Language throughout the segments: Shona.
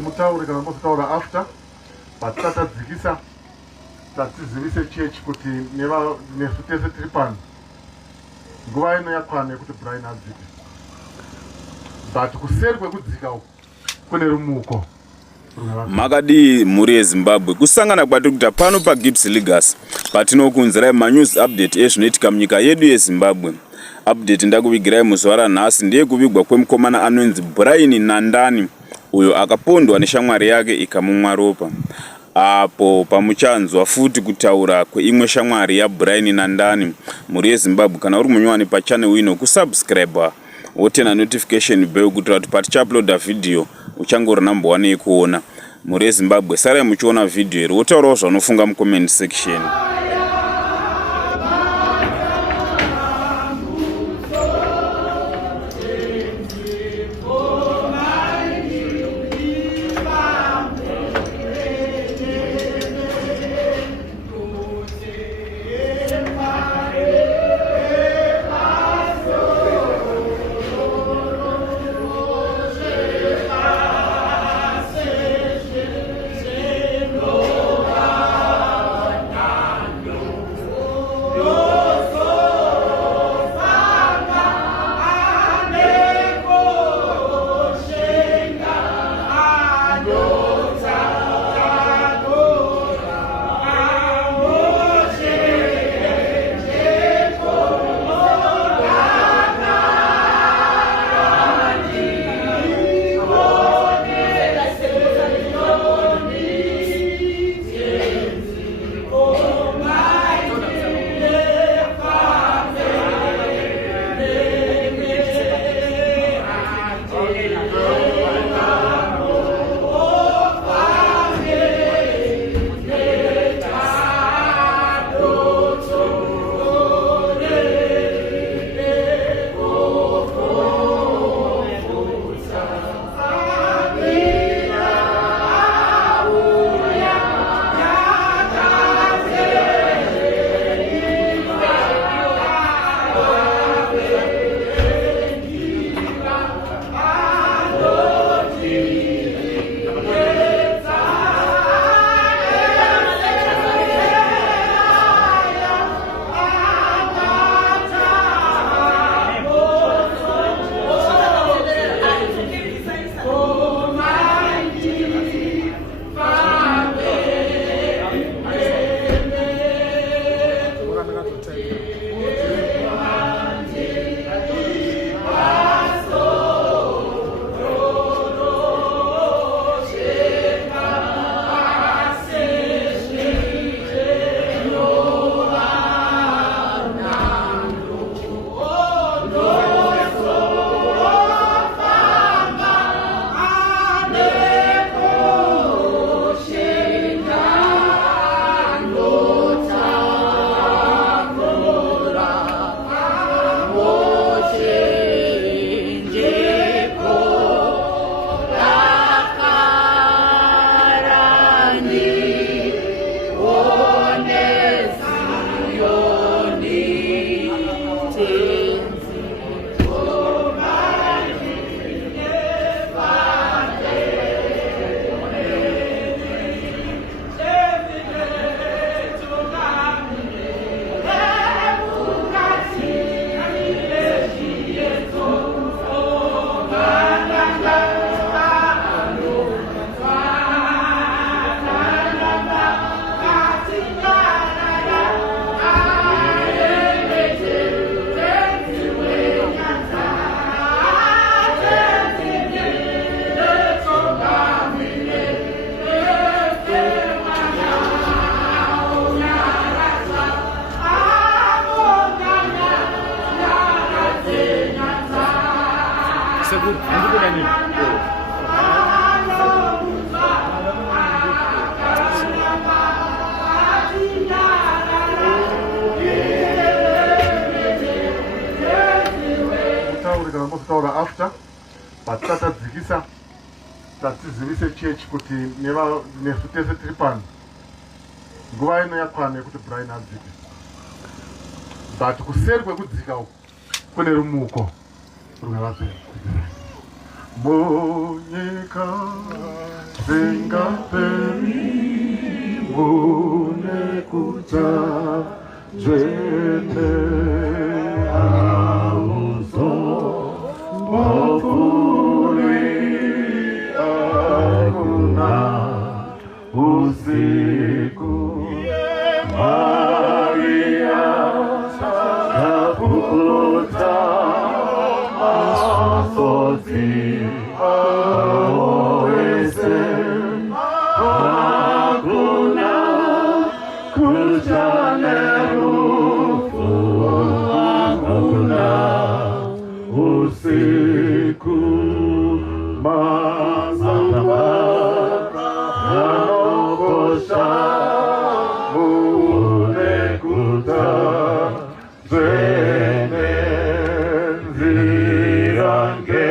kuti mutaure kana mositaura after but tatadzikisa tatizivise chechi kuti nesu tese tiri pano nguva ino yakwana yekuti Brian adzike but kuseri kwekudzika uku kune rumuko. Makadi mhuri yeZimbabwe kusangana kwatiri kuita pano paGibbs Legacy patinokunzirai manews update ezvinoitika munyika yedu yeZimbabwe. Update ndakuvigirai muzuva ranhasi ndeye kuvigwa kwemukomana anonzi Brian Nandani uyo akapondwa neshamwari yake ikamumwa ropa. Apo pamuchanzwa futi kutaura kweimwe shamwari yaBrian Nandani. Mhuri yeZimbabwe kana uri munyowani pachannel ino kusubscribe wotena notification bell kuti kuti patichaploada video uchangori number 1 yekuona. Mhuri yeZimbabwe sarai muchiona video iri wotaurawo zvanofunga mucomment section. After, but tatadzikisa tatizivise chechi kuti nesu tese tiri pano nguva ino yakwana yekuti Brian adzike but kuseri kwekudzika uku kune rumuko rungavazve munyika zingaperi mune kuta zwene auzo mokuri akuna usiku Maria Saputa Masoti Awese Akuna Kujanerufu Akuna Usiku Mazamba Yanokosha Munekuta Zene Zirange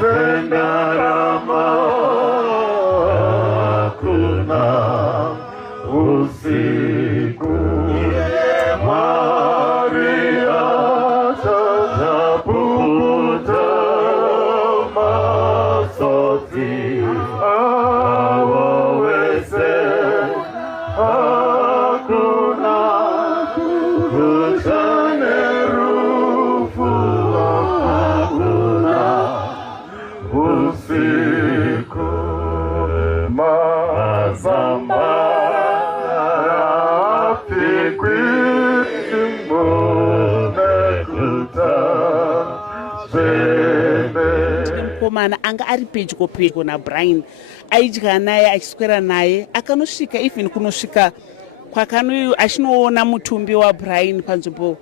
Zendarama Kuna Usiku Maria Saputa Masoti Awawese Akuna Kujanerufu Akuna Usiku Mazamba Afikwimune mukomana anga ari pedyo naBrian aidya naye achiswera naye akanosvika even kunosvika achinoona mutumbi waBrian panzvimbo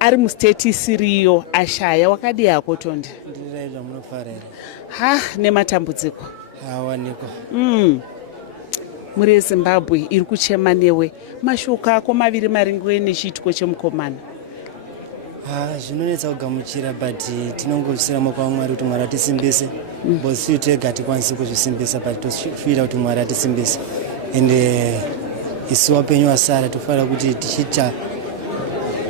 ari mustate isiriyo ashaya. Wakadi yako Tonde? Ndiraizva munofarira nematambudziko awanikwa muri yeZimbabwe iri kuchema newe. Mashoko ako maviri maringiwe nechiitiko chemukomana. Zvinonetsa kugamuchira but tinongosiyira maoko aMwari kuti Mwari atisimbise bosi tega tikwanise kuzvisimbisa but tosvira kuti Mwari atisimbise ende isu wapenyu wasara tofanira kuti tichita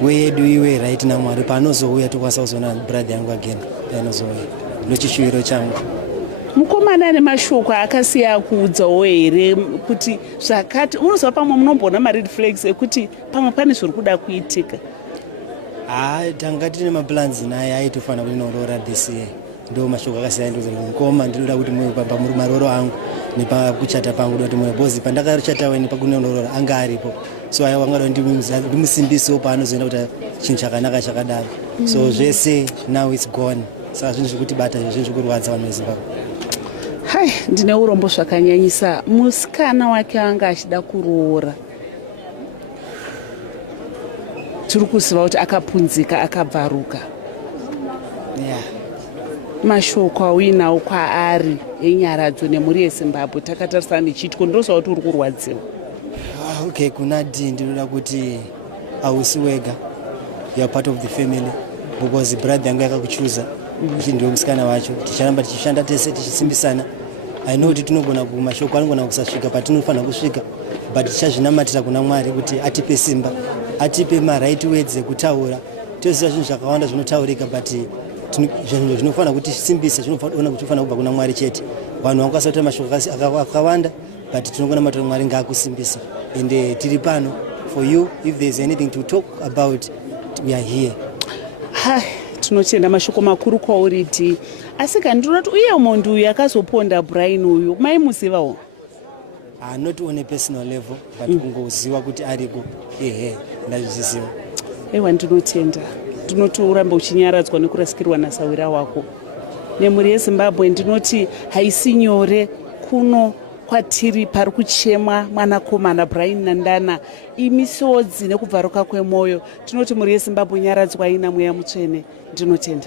weyedu iwe right naMwari paanozouya tokwanisa kuzoona brother yangu again paanozouya. Ndochishuviro changu. Mukomana ane mashoko akasiya kuudzawo here kuti zvakati unozva pamwe munomboona mared flags ekuti pamwe pane zviri kuda kuitika? Tanga tine maplans naye aitofanira kuti ndinoorora this year. Ndo mashoko akasiya ndozi mukoma ndinoda kuti muri maroro angu nepakuchata pangu kuti mwe bozi pandakachata weni pakunoorora anga aripo. So wangada ndimusimbisewo paanozoenda kuti chinhu chakanaka chakadaro. So zvese now it's gone. Saka zvinhu zvikuti bata zvinhu zvikurwadza vanhu veZimbabwe. Ndine urombo zvakanyanyisa. Musikana wake anga achida kuroora. Tiri kuziva kuti akapunzika akabvaruka. Mashoko auinawo kwaari enyaradzo nemhuri yeZimbabwe takatarisana nechiitiko ndoziva kuti uri kurwadziwa. Okay, kunadi ndinoda kuti hausi wega. You are part of the family because brother yangu akakuchuza. Ndio musikana wacho. Ticharamba tichishanda tese tichisimbisana. I know kuti tinogona kumashoko anogona kusasvika patinofanira kusvika but tichazvinamatira kuna Mwari kuti atipe simba, atipe right words ekutaura. Toziva zvinhu zvakawanda zvinotaurika but zvinhu zvinofanira kuti simbisa zvinofanira kuti ufanira kubva kuna Mwari chete. Vanhu vangakwanisa kuita mashoko akawanda but tinogona matira Mwari ngaakusimbisa. Ende tiri pano for you. If there's anything to talk about, we are here. Tinotenda mashoko makuru kwauriti. Asi kandinoda kuti uye munhu uyu akazoponda Brian uyu maimuzivawo? Not on a personal level but kungoziva kuti ariko ndazviziva. Ndinotenda. Ndinoti uramba uchinyaradzwa nekurasikirwa nasawira wako. Nemhuri yeZimbabwe ndinoti haisi nyore kuno kwatiri pari kuchemwa mwanakomana Brian Nandana imisodzi nekubvaruka kwemwoyo. Tinoti mhuri yeZimbabwe nyaradzwa ina mweya mutsvene. Ndinotenda.